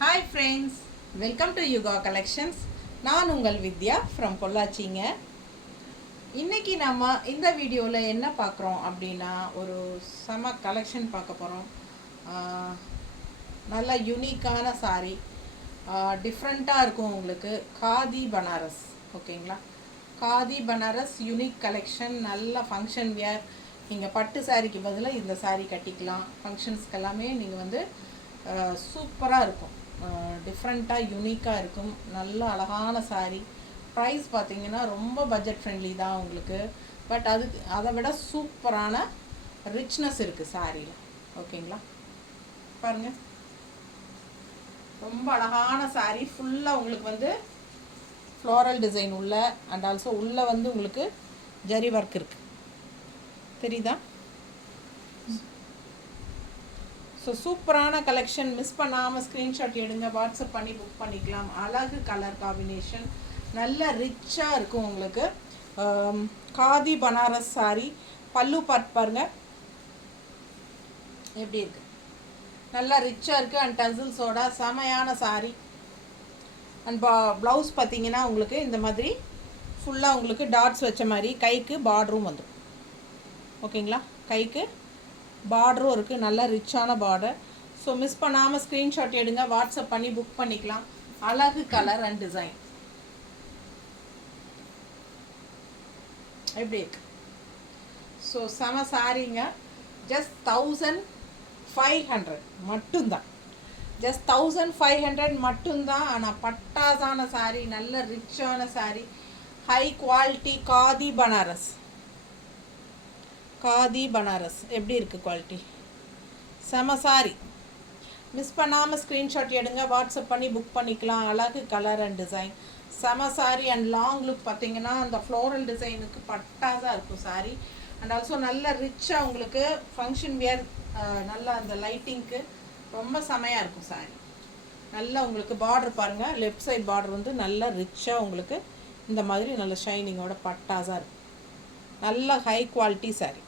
Hi friends, welcome to Yuga Collections. நான் உங்கள் வித்யா from பொள்ளாச்சிங்க. இன்னைக்கு நம்ம இந்த வீடியோவில் என்ன பார்க்குறோம் அப்படின்னா ஒரு செம கலெக்ஷன் பார்க்க போகிறோம். நல்ல யூனிக்கான சாரீ, டிஃப்ரெண்ட்டாக இருக்கும் உங்களுக்கு. காதி பனாரஸ், ஓகேங்களா? Khadi Banaras unique collection. நல்ல ஃபங்க்ஷன் வியர். நீங்கள் பட்டு சாரிக்கு பதிலாக இந்த சாரீ கட்டிக்கலாம். ஃபங்க்ஷன்ஸ்க்கு எல்லாமே நீங்கள் வந்து சூப்பராக இருக்கும். டிஃப்ரெண்ட்டாக யூனிக்காக இருக்கும். நல்ல அழகான சாரீ. ப்ரைஸ் பார்த்தீங்கன்னா ரொம்ப பட்ஜெட் ஃப்ரெண்ட்லி தான் உங்களுக்கு. பட் அதை விட சூப்பரான ரிச்னஸ் இருக்குது சாரியில், ஓகேங்களா? பாருங்கள், ரொம்ப அழகான சாரீ. ஃபுல்லாக உங்களுக்கு வந்து ஃப்ளோரல் டிசைன் உள்ள அண்ட் ஆல்சோ உள்ளே வந்து உங்களுக்கு ஜரி ஒர்க் இருக்குது, தெரியுதா? ஸோ சூப்பரான கலெக்ஷன். மிஸ் பண்ணாமல் ஸ்க்ரீன்ஷாட் எடுங்க, வாட்ஸ்அப் பண்ணி புக் பண்ணிக்கலாம். அழகு கலர் காம்பினேஷன், நல்ல ரிச்சாக இருக்கும் உங்களுக்கு. காதி பனாரஸ் சாரி. பல்லு பார்ட் பாருங்க எப்படி இருக்கு, நல்லா ரிச்சாக இருக்குது. அண்ட் டசில்ஸோட செமையான சாரி. அண்ட் ப்ளவுஸ் பார்த்தீங்கன்னா உங்களுக்கு இந்த மாதிரி ஃபுல்லாக உங்களுக்கு டாட்ஸ் வச்ச மாதிரி கைக்கு பார்டரும் வந்துடும், ஓகேங்களா? கைக்கு பார்டரும் இருக்குது, நல்ல ரிச்சான பார்டர். ஸோ மிஸ் பண்ணாமல் ஸ்க்ரீன்ஷாட் எடுங்க, வாட்ஸ்அப் பண்ணி புக் பண்ணிக்கலாம். அழகு கலர் அண்ட் டிசைன் எப்படி இருக்கு. ஸோ செம சாரீங்க. ஜஸ்ட் 1500 மட்டும்தான். ஜஸ்ட் 1500 மட்டும்தான். ஆனால் பட்டாசான சாரீ, நல்ல ரிச்சான சாரீ, ஹை குவாலிட்டி. காதி பனாரஸ். காதி பனாரஸ் எப்படி இருக்குது குவாலிட்டி, செம சாரி. மிஸ் பண்ணாமல் ஸ்க்ரீன்ஷாட் எடுங்க, வாட்ஸ்அப் பண்ணி புக் பண்ணிக்கலாம். அழகு கலர் அண்ட் டிசைன், செம சாரி. அண்ட் லாங் லுக் பார்த்தீங்கன்னா அந்த ஃப்ளோரல் டிசைனுக்கு பட்டாதான் இருக்கும் சாரி. அண்ட் ஆல்சோ நல்ல ரிச்சாக உங்களுக்கு ஃபங்க்ஷன் வியர், நல்லா அந்த லைட்டிங்க்கு ரொம்ப செமையாக இருக்கும் சாரி. நல்லா உங்களுக்கு பார்டர் பாருங்கள், லெஃப்ட் சைட் பார்டர் வந்து நல்லா ரிச்சாக உங்களுக்கு இந்த மாதிரி நல்ல ஷைனிங்கோட பட்டாசாக இருக்கும். நல்ல ஹை குவாலிட்டி சாரி.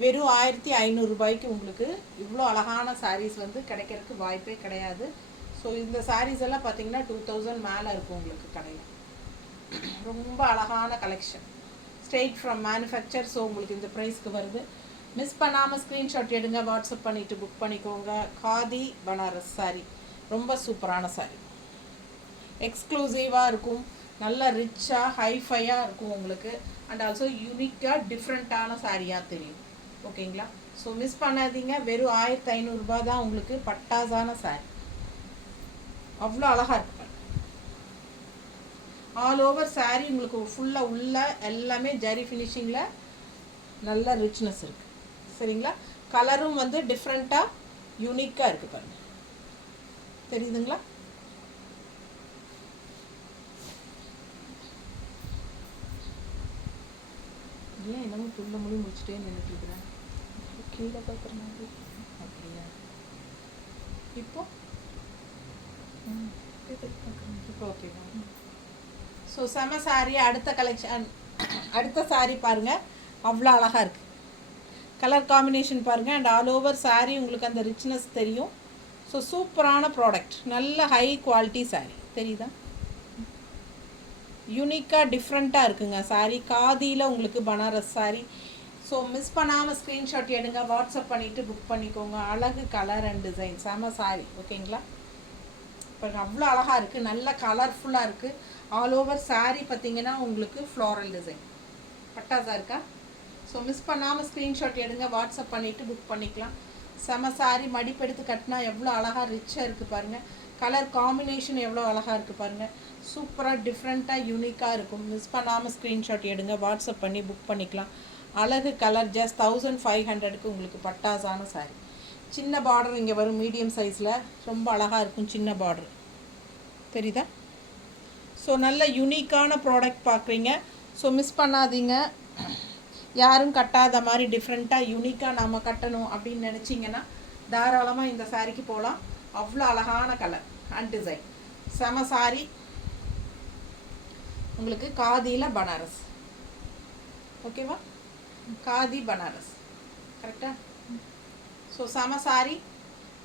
வெறும் 1500 ரூபாய்க்கு உங்களுக்கு இவ்வளோ அழகான சாரீஸ் வந்து கிடைக்கிறதுக்கு வாய்ப்பே கிடையாது. ஸோ இந்த சாரீஸ் எல்லாம் பார்த்தீங்கன்னா 2000 மேலே இருக்கும் உங்களுக்கு கடையில். ரொம்ப அழகான collection, straight from manufacture. So உங்களுக்கு இந்த ப்ரைஸ்க்கு வருது. மிஸ் பண்ணாமல் ஸ்க்ரீன்ஷாட் எடுங்க, வாட்ஸ்அப் பண்ணிவிட்டு புக் பண்ணிக்கோங்க. காதி பனாரஸ் சாரி ரொம்ப சூப்பரான சாரி, எக்ஸ்க்ளூசிவாக இருக்கும், நல்ல ரிச்சாக ஹைஃபையாக இருக்கும் உங்களுக்கு. அண்ட் ஆல்சோ யூனிக்காக டிஃப்ரெண்ட்டான சாரியாக தெரியும், ஓகேங்களா? ஸோ மிஸ் பண்ணாதீங்க. வெறும் 1500 ரூபாய் தான் உங்களுக்கு பட்டாசான சாரி. அவ்வளோ அழகாக இருக்கு. ஆல் ஓவர் சாரி உங்களுக்கு ஃபுல்லாக உள்ள எல்லாமே ஜரி ஃபினிஷிங்கில் நல்ல ரிச்னஸ் இருக்குது, சரிங்களா? கலரும் வந்து டிஃப்ரெண்ட்டாக யூனிக்காக இருக்குது பாருங்கள், தெரியுதுங்களா? ஏன் என்னமோ துள்ள மொழி முடிச்சுட்டே நின்றுட்டுருக்குறேன், கீழே பார்க்குற மாதிரி. அப்படியா? இப்போ இப்போ ஓகேவா? ஸோ செம சாரி. அடுத்த கலெக்ஷன், அடுத்த சாரி பாருங்கள், அவ்வளோ அழகாக இருக்குது. கலர் காம்பினேஷன் பாருங்கள். அண்ட் ஆல் ஓவர் சாரி உங்களுக்கு அந்த ரிச்னஸ் தெரியும். ஸோ சூப்பரான ப்ராடக்ட், நல்ல ஹை குவாலிட்டி சாரி, தெரியுதா? யூனிக்காக டிஃப்ரெண்ட்டாக இருக்குங்க சாரி. காதியில் உங்களுக்கு பனாரஸ் சாரி. ஸோ மிஸ் பண்ணாமல் ஸ்க்ரீன்ஷாட் எடுங்க, வாட்ஸ்அப் பண்ணிவிட்டு புக் பண்ணிக்கோங்க. அழகு கலர் அண்ட் டிசைன், செம சாரி, ஓகேங்களா? இப்போ அவ்வளோ அழகாக இருக்குது, நல்ல கலர்ஃபுல்லாக இருக்குது. ஆல் ஓவர் சாரி பார்த்தீங்கன்னா உங்களுக்கு ஃப்ளோரல் டிசைன் பட்டாசா இருக்கா? ஸோ மிஸ் பண்ணாமல் ஸ்க்ரீன்ஷாட் எடுங்க, வாட்ஸ்அப் பண்ணிவிட்டு புக் பண்ணிக்கலாம். செம சாரி. மடிப்பெடுத்து கட்டினா எவ்வளோ அழகாக ரிச்சாக இருக்குது பாருங்கள். கலர் காம்பினேஷன் எவ்வளோ அழகாக இருக்குது பாருங்கள். சூப்பராக டிஃப்ரெண்ட்டாக யூனிக்காக இருக்கும். மிஸ் பண்ணாமல் ஸ்க்ரீன்ஷாட் எடுங்க, வாட்ஸ்அப் பண்ணி புக் பண்ணிக்கலாம். அழகு கலர். ஜஸ்ட் 1500க்கு உங்களுக்கு பட்டாசான சாரி. சின்ன பார்டர் இங்கே வரும், மீடியம் சைஸில் ரொம்ப அழகாக இருக்கும் சின்ன பார்டர், தெரியுதா? ஸோ நல்ல யூனிக்கான ப்ராடக்ட் பார்க்குறீங்க. ஸோ மிஸ் பண்ணாதீங்க. யாரும் கட்டாத மாதிரி டிஃப்ரெண்ட்டாக யூனிக்காக நாம் கட்டணும் அப்படின்னு நினச்சிங்கன்னா தாராளமாக இந்த சாரிக்கு போகலாம். அவ்வளோ அழகான கலர் அண்ட் டிசைன், செம சாரி. உங்களுக்கு காதியில் பனாரஸ், ஓகேவா? காதி பனாரஸ் கரெக்டாக. ஸோ செம சாரி.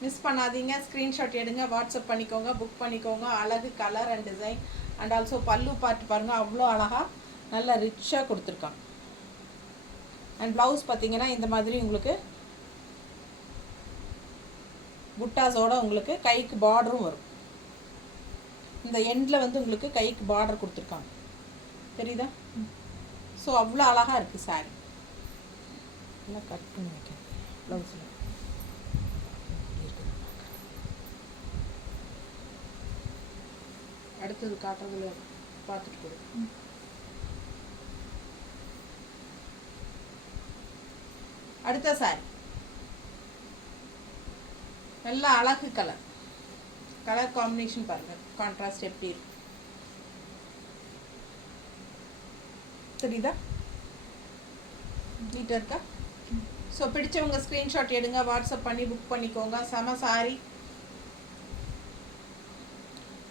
மிஸ் பண்ணாதீங்க. ஸ்க்ரீன்ஷாட் எடுங்க, வாட்ஸ்அப் பண்ணிக்கோங்க, புக் பண்ணிக்கோங்க. அழகு colour and design and also பல்லு பார்த்து பாருங்கள், அவ்வளோ அழகாக நல்லா ரிச்சாக கொடுத்துருக்காங்க. அண்ட் ப்ளவுஸ் பார்த்தீங்கன்னா இந்த மாதிரி உங்களுக்கு புட்டாஸோட உங்களுக்கு கைக்கு பார்டரும் வரும். இந்த எண்டில் வந்து உங்களுக்கு கைக்கு பார்டர் கொடுத்துருக்காங்க, தெரியுதா? ஸோ அவ்வளோ அழகாக இருக்குது சாரீ. எல்லாம் கட் பண்ணி வைக்கிறேன் ப்ளவுஸில். அடுத்தது காட்டுறதுல பார்த்துட்டு கொடு. அடுத்த சாரி நல்ல அழகு கலர். கலர் காம்பினேஷன் பாருங்க, கான்ட்ராஸ்ட் எப்படி இருக்கு தெரியுதா? நீட்டாக இருக்கா? ஸோ பிடிச்சவங்க ஸ்க்ரீன்ஷாட் எடுங்க, வாட்ஸ்அப் பண்ணி புக் பண்ணிக்கோங்க. செம சாரி.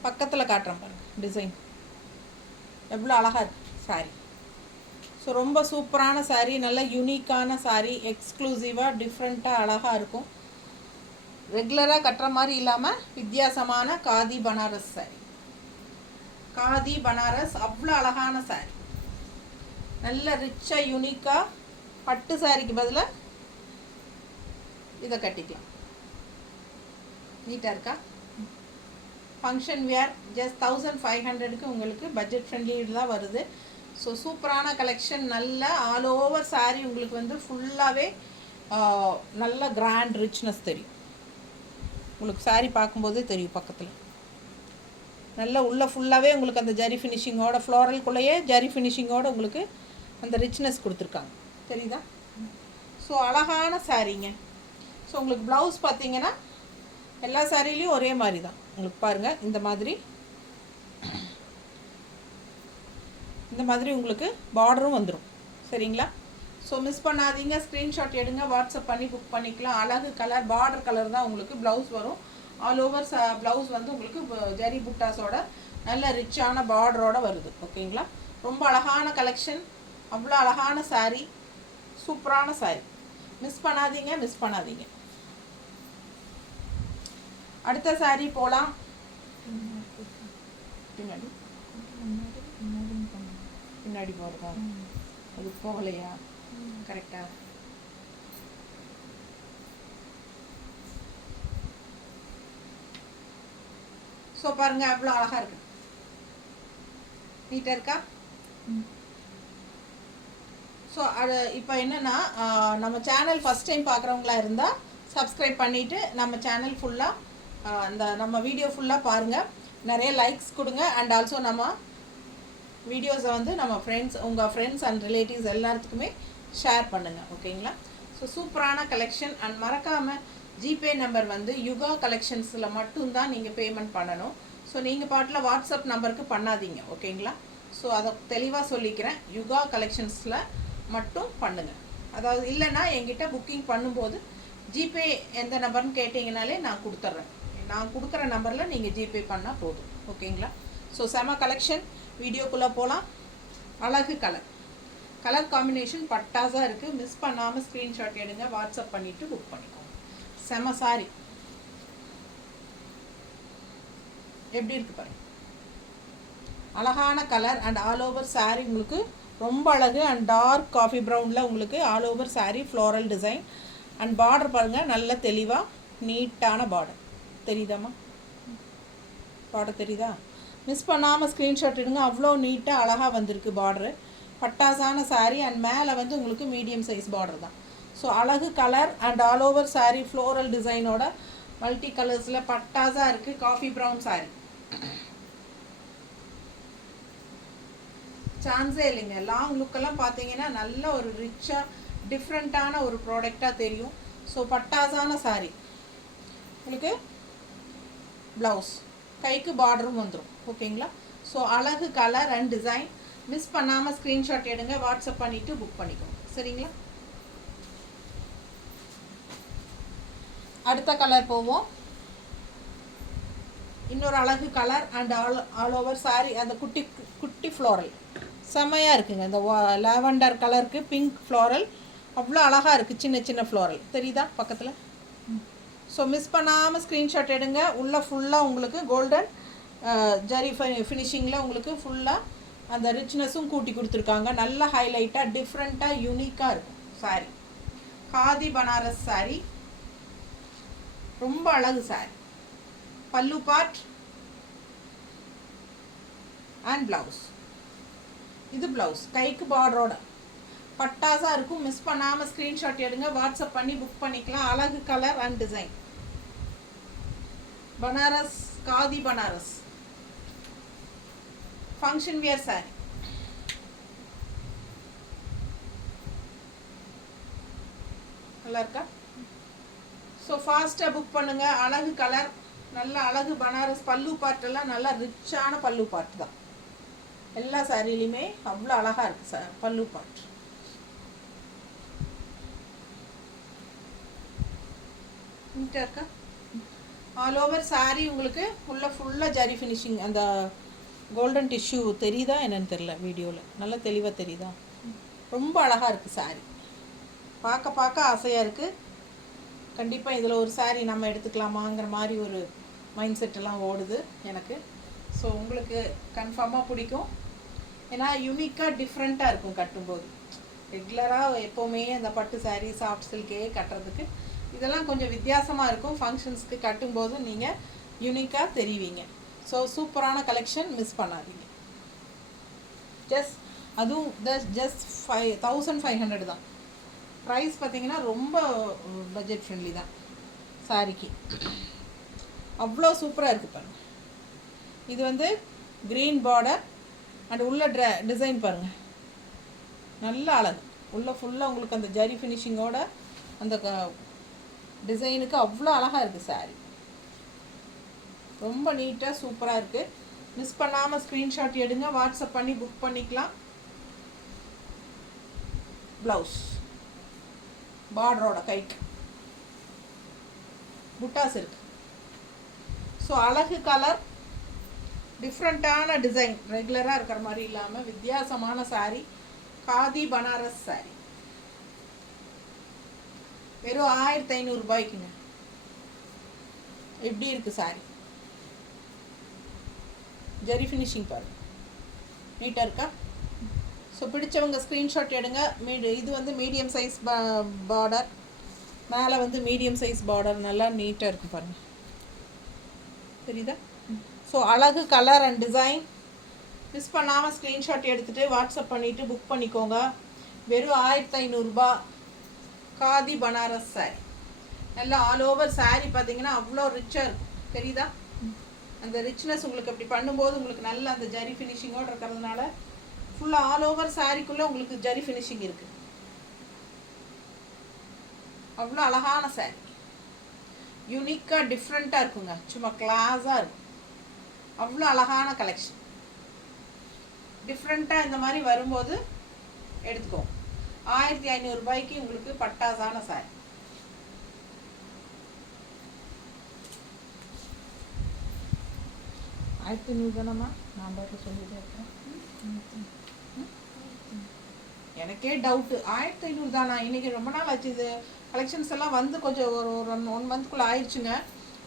பக்கத்தில் காட்டுறேன் பாருங்க டிசைன் எவ்வளோ அழகாக இருக்கு சாரி. ஸோ ரொம்ப சூப்பரான சாரீ, நல்ல யூனிக்கான சாரீ, எக்ஸ்க்ளூசிவாக டிஃப்ரெண்ட்டாக அழகாக இருக்கும். ரெகுலராக கட்டுற மாதிரி இல்லாமல் வித்தியாசமான காதி பனாரஸ் சாரீ. காதி பனாரஸ் அவ்வளோ அழகான சாரீ, நல்ல ரிச்சாக யூனிக்காக. பட்டு சாரிக்கு பதிலாக இதை கட்டிக்கலாம். நீட்டாக இருக்கா? ஃபங்க்ஷன் வியர் ஜஸ்ட் 1500க்கு உங்களுக்கு பட்ஜெட் ஃப்ரெண்ட்லி தான் வருது. ஸோ சூப்பரான கலெக்ஷன். நல்ல ஆல் ஓவர் சாரீ உங்களுக்கு வந்து ஃபுல்லாகவே நல்ல கிராண்ட் ரிச்னஸ் தெரியும். உங்களுக்கு சாரீ பார்க்கும்போதே தெரியும் பக்கத்தில். நல்ல உள்ள ஃபுல்லாகவே உங்களுக்கு அந்த ஜரி ஃபினிஷிங்கோட, ஃப்ளோரல்குள்ளேயே ஜரி ஃபினிஷிங்கோட உங்களுக்கு அந்த ரிச்னஸ் கொடுத்துருக்காங்க, தெரியுதா? ஸோ அழகான சாரீங்க. ஸோ உங்களுக்கு ப்ளவுஸ் பார்த்தீங்கன்னா எல்லா சாரிலையும் ஒரே மாதிரி தான் உங்களுக்கு பாருங்கள். இந்த மாதிரி உங்களுக்கு பார்டரும் வந்துடும், சரிங்களா? ஸோ மிஸ் பண்ணாதீங்க. ஸ்க்ரீன்ஷாட் எடுங்க, வாட்ஸ்அப் பண்ணி புக் பண்ணிக்கலாம். அழகு கலர், பார்டர் கலர் தான் உங்களுக்கு ப்ளவுஸ் வரும். ஆல் ஓவர் ப்ளவுஸ் வந்து உங்களுக்கு ஜரி புட்டாஸோட நல்ல ரிச்சான பார்டரோட வருது, ஓகேங்களா? ரொம்ப அழகான கலெக்ஷன், அவ்வளோ அழகான சாரீ, சூப்பரான சாரீ. மிஸ் பண்ணாதீங்க. அடுத்த சாரீ போகலாம். பின்னாடி போகிறதா? அது போகலையா? கரெக்டா? ஸோ பாருங்க, அவ்வளோ அழகாக இருக்கு. நீட்டாக இருக்கா? ஸோ அது இப்போ என்னென்னா, நம்ம சேனல் ஃபஸ்ட் டைம் பார்க்குறவங்களா இருந்தால் சப்ஸ்கிரைப் பண்ணிவிட்டு நம்ம சேனல் ஃபுல்லாக நம்ம வீடியோ ஃபுல்லாக பாருங்கள். நிறைய லைக்ஸ் கொடுங்க. அண்ட் ஆல்சோ நம்ம வீடியோஸை வந்து நம்ம உங்கள் ஃப்ரெண்ட்ஸ் அண்ட் ரிலேட்டிவ்ஸ் எல்லாத்துக்குமே ஷேர் பண்ணுங்கள், ஓகேங்களா? ஸோ சூப்பரான கலெக்ஷன். அண்ட் மறக்காமல் ஜிபே நம்பர் வந்து யுகா கலெக்ஷன்ஸில் மட்டும்தான் நீங்கள் பேமெண்ட் பண்ணணும். ஸோ நீங்கள் பாட்டில் வாட்ஸ்அப் நம்பருக்கு பண்ணாதீங்க, ஓகேங்களா? ஸோ அதை தெளிவாக சொல்லிக்கிறேன். யுகா கலெக்ஷன்ஸில் மட்டும் பண்ணுங்கள். அதாவது இல்லைன்னா என்கிட்ட புக்கிங் பண்ணும்போது ஜிபே எந்த நம்பர்னு கேட்டிங்கனாலே நான் கொடுத்துட்றேன். நான் கொடுக்குற நம்பரில் நீங்கள் ஜிபே பண்ணால் போதும், ஓகேங்களா? ஸோ செம கலெக்ஷன். வீடியோக்குள்ளே போகலாம். அழகு கலர் காம்பினேஷன் பட்டாஸாக இருக்குது. மிஸ் பண்ணாமல் ஸ்க்ரீன்ஷாட் எடுங்க, வாட்ஸ்அப் பண்ணிவிட்டு புக் பண்ணிக்கோங்க. செம சாரி எப்படி இருக்குது பாருங்க. அழகான colour and all over sari உங்களுக்கு ரொம்ப அழகு. அண்ட் டார்க் காஃபி ப்ரௌனில் உங்களுக்கு all over sari floral design. And border பாருங்கள், நல்ல தெளிவாக நீட்டான பார்டர் தெரியுதாம்மா? பார்டர் தெரியுதா? மிஸ் பண்ணாமல் ஸ்க்ரீன்ஷாட் எடுங்க. அவ்வளோ நீட்டாக அழகாக வந்திருக்கு பார்டரு. பட்டாசான சாரீ அண்ட் மேலே வந்து உங்களுக்கு மீடியம் சைஸ் பார்டர் தான். ஸோ அழகு colour and all over sari floral டிசைனோட மல்டி கலர்ஸில் பட்டாஸாக இருக்குது. காஃபி ப்ரௌன் சாரீ சான்ஸே இல்லைங்க. லாங் லுக்கெல்லாம் பார்த்தீங்கன்னா நல்ல ஒரு ரிச்சாக டிஃப்ரெண்ட்டான ஒரு ப்ராடக்டாக தெரியும். ஸோ பட்டாஸான சாரீ உங்களுக்கு ப்ளவுஸ் கைக்கு பார்டரும் வந்துடும், ஓகேங்களா? ஸோ அழகு கலர் அண்ட் டிசைன். மிஸ் பண்ணாமல் ஸ்க்ரீன்ஷாட் எடுங்க, வாட்ஸ்அப் பண்ணிவிட்டு புக் பண்ணிக்கோங்க, சரிங்களா? அடுத்த கலர் போவோம். இன்னொரு அழகு colour and all over sari அந்த குட்டி ஃப்ளோரல் செம்மையாக இருக்குங்க. இந்த லாவெண்டர் கலருக்கு பிங்க் ஃப்ளோரல் அவ்வளோ அழகாக இருக்குது. சின்ன சின்ன ஃப்ளோரல் தெரியுதா பக்கத்தில்? ஸோ மிஸ் பண்ணாமல் ஸ்க்ரீன்ஷாட் எடுங்க. உள்ளே ஃபுல்லாக உங்களுக்கு கோல்டன் ஜரி ஃபினிஷிங்கில் உங்களுக்கு ஃபுல்லாக அந்த ரிச்னஸும் கூட்டி கொடுத்துருக்காங்க. நல்ல ஹைலைட்டாக டிஃப்ரெண்ட்டாக யூனிக்காக இருக்கும் சாரீ. காதி பனாரஸ் சாரீ, ரொம்ப அழகு சாரீ. பல்லு பார்ட் அண்ட் ப்ளவுஸ். இது ப்ளவுஸ் கைக்கு பார்டரோட பட்டாஸாக இருக்கும். மிஸ் பண்ணாமல் ஸ்க்ரீன்ஷாட் எடுங்க, வாட்ஸ்அப் பண்ணி புக் பண்ணிக்கலாம். அழகு colour and design. Banaras, khadi Banaras function wear sorry. நல்லா இருக்கா? ஸோ ஃபாஸ்ட்டாக புக் பண்ணுங்கள். அழகு கலர், நல்ல அழகு பனாரஸ். பல்லு பார்ட்டெல்லாம் நல்லா ரிச்சான பல்லு பார்ட் தான். எல்லா சாரிலையுமே அவ்வளோ அழகாக இருக்குது பல்லு பார்ட். நீட்டாக இருக்கா? ஆல் ஓவர் சாரீ உங்களுக்கு ஃபுல்லாக ஜரி ஃபினிஷிங். அந்த கோல்டன் டிஷ்யூ தெரியுதா என்னன்னு தெரில, வீடியோவில் நல்லா தெளிவாக தெரியுதா? ரொம்ப அழகாக இருக்குது சாரீ. பார்க்க ஆசையாக இருக்குது. கண்டிப்பாக இதில் ஒரு சாரீ நம்ம எடுத்துக்கலாமாங்கிற மாதிரி ஒரு மைண்ட் செட்டெல்லாம் ஓடுது எனக்கு. ஸோ உங்களுக்கு கன்ஃபார்மாக பிடிக்கும். ஏன்னா யூனிக்காக டிஃப்ரெண்ட்டாக இருக்கும் கட்டும்போது. ரெகுலராக எப்போவுமே அந்த பட்டு சாரீ சாஃப்ட் சில்கே கட்டுறதுக்கு இதெல்லாம் கொஞ்சம் வித்தியாசமாக இருக்கும். ஃபங்க்ஷன்ஸ்க்கு கட்டும்போது நீங்கள் யூனிக்காக தெரிவிங்க. ஸோ சூப்பரான கலெக்ஷன், மிஸ் பண்ணாதீங்க. அதுவும் ஜஸ்ட் 1500 தான் ப்ரைஸ். பார்த்தீங்கன்னா ரொம்ப பட்ஜெட் ஃப்ரெண்ட்லி தான் சாரிக்கு. அவ்வளோ சூப்பராக இருக்குது பாருங்கள். இது வந்து க்ரீன் பார்டர் அண்ட் உள்ள டிசைன் பாருங்கள், நல்ல அழகு. உள்ள ஃபுல்லாக உங்களுக்கு அந்த ஜரி ஃபினிஷிங்கோட அந்த டிசைனுக்கு அவ்வளோ அழகாக இருக்குது சாரி. ரொம்ப நீட்டாக சூப்பராக இருக்குது. மிஸ் பண்ணாமல் ஸ்க்ரீன்ஷாட் எடுங்க, வாட்ஸ்அப் பண்ணி புக் பண்ணிக்கலாம். ப்ளவுஸ் பார்டரோட கைக்கு புட்டாஸ் இருக்குது. ஸோ அழகு கலர், டிஃப்ரெண்ட்டான டிசைன், ரெகுலராக இருக்கிற மாதிரி இல்லாமல் வித்தியாசமான சாரீ. காதி பனாரஸ் சாரீ வெறும் 1500 ரூபாய்க்குங்க. எப்படி இருக்குது சாரீ? ஜரி ஃபினிஷிங் பாருங்க, நீட்டாக இருக்கா? ஸோ பிடிச்சவங்க ஸ்க்ரீன்ஷாட் எடுங்க. இது வந்து மீடியம் சைஸ் பார்டர், மேலே வந்து மீடியம் சைஸ் பார்டர், நல்லா நீட்டாக இருக்குது பாருங்கள். தெரியுதா? ஸோ அழகு கலர் அண்ட் டிசைன். மிஸ் பண்ணாமல் ஸ்க்ரீன்ஷாட் எடுத்துகிட்டு வாட்ஸ்அப் பண்ணிவிட்டு புக் பண்ணிக்கோங்க. வெறும் 1500 ரூபா. காதி பனாரஸ் சாரி. நல்லா ஆல் ஓவர் சாரீ பார்த்தீங்கன்னா அவ்வளோ ரிச்சாக இருக்கும். தெரியுதா? அந்த ரிச்னஸ் உங்களுக்கு அப்படி பண்ணும்போது உங்களுக்கு நல்ல அந்த ஜரி ஃபினிஷிங்கோடு இருக்கிறதுனால ஃபுல்லாக ஆல் ஓவர் சாரீக்குள்ளே உங்களுக்கு ஜரி ஃபினிஷிங் இருக்குது. அவ்வளோ அழகான சாரீ, யூனிக்காக டிஃப்ரெண்ட்டாக இருக்குங்க. சும்மா கிளாஸாக இருக்கும். அவ்வளோ அழகான கலெக்ஷன். டிஃப்ரெண்ட்டாக இந்த மாதிரி வரும்போது எடுத்துக்கோ. 1500 ரூபாய்க்கு உங்களுக்கு பட்டாசான சாரி. ஆயிரத்தி 500 தானம்மா? நான் பாட்டு சொல்லிட்டே இருக்கேன். எனக்கே டவுட்டு, 1500 தானா? இன்றைக்கி ரொம்ப நாள் ஆச்சு. இது கலெக்ஷன்ஸ் எல்லாம் வந்து கொஞ்சம் ஒரு 1 மந்த்க்குள்ளே ஆயிடுச்சுங்க.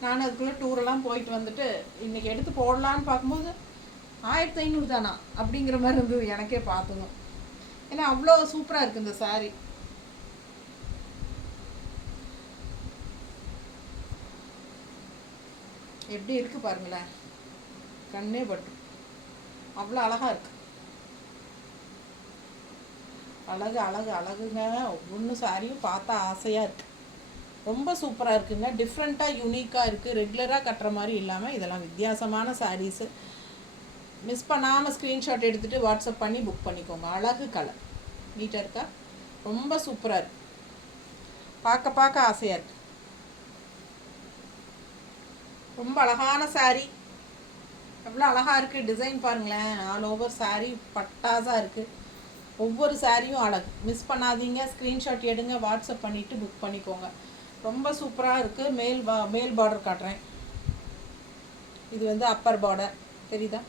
நான் அதுக்குள்ளே டூரெல்லாம் போயிட்டு வந்துட்டு இன்றைக்கி எடுத்து போடலான்னு பார்க்கும்போது 1500 தானா அப்படிங்கிற மாதிரி இருந்தது எனக்கே பார்த்ததும். ஏன்னா அவ்வளோ சூப்பராக இருக்குது இந்த சாரீ. எப்படி இருக்குது பாருங்களேன், கண்ணே பட்டு அவ்வளோ அழகாக இருக்குது. அழகு அழகு அழகுங்க. ஒவ்வொன்று சாரியும் பார்த்தா ஆசையாக இருக்குது. ரொம்ப சூப்பராக இருக்குங்க. டிஃப்ரெண்ட்டாக யூனிக்காக இருக்குது. ரெகுலராக கட்டுற மாதிரி இல்லாமல் இதெல்லாம் வித்தியாசமான சாரீஸு. மிஸ் பண்ணாமல் ஸ்க்ரீன்ஷாட் எடுத்துகிட்டு வாட்ஸ்அப் பண்ணி புக் பண்ணிக்கோங்க. அழகு கலர், நீட்டாக இருக்கா? ரொம்ப சூப்பராக இருக்குது. பார்க்க ஆசையாக இருக்குது. ரொம்ப அழகான சாரீ. எவ்வளோ அழகாக இருக்குது. டிசைன் பாருங்களேன். ஆல் ஓவர் சாரீ பட்டாஸாக இருக்குது. ஒவ்வொரு சாரியும் அழகு. மிஸ் பண்ணாதீங்க. ஸ்க்ரீன்ஷாட் எடுங்க, வாட்ஸ்அப் பண்ணிவிட்டு புக் பண்ணிக்கோங்க. ரொம்ப சூப்பராக இருக்குது. மேல் பார்டர் காட்டுறேன். இது வந்து அப்பர் பார்டர், தெரியுதா?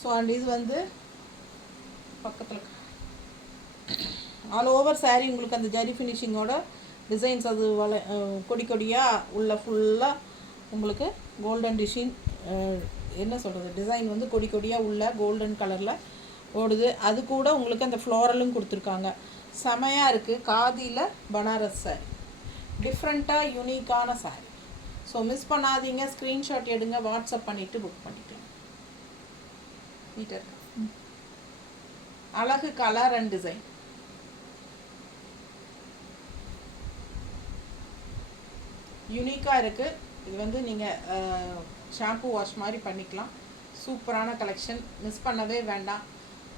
ஸோ அண்ட் இது வந்து பக்கத்தில் ஆல் ஓவர் சாரீ உங்களுக்கு அந்த ஜரி ஃபினிஷிங்கோட டிசைன்ஸ் அது கொடி கொடியாக உள்ள ஃபுல்லாக உங்களுக்கு கோல்டன் டிசைன், என்ன சொல்கிறது, டிசைன் வந்து கொடி கொடியாக உள்ள கோல்டன் கலரில் ஓடுது. அது கூட உங்களுக்கு அந்த ஃப்ளோரலும் கொடுத்துருக்காங்க. செமையாக இருக்குது. காதியில் பனாரஸ் சாரி, டிஃப்ரெண்ட்டாக யூனிக்கான சாரி. ஸோ மிஸ் பண்ணாதீங்க. ஸ்க்ரீன்ஷாட் எடுங்க, வாட்ஸ்அப் பண்ணிவிட்டு புக் பண்ணிக்கலாம். நீட்டாக இருக்கா, அழகு கலர் அண்ட் டிசைன். யூனிக்காக இருக்குது. இது வந்து நீங்கள் ஷாம்பு வாஷ் மாதிரி பண்ணிக்கலாம். சூப்பரான கலெக்ஷன், மிஸ் பண்ணவே வேண்டாம்.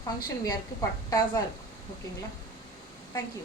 ஃபங்க்ஷன் வியருக்கு பட்டாஸாக இருக்கும். ஓகேங்களா? தேங்க்யூ.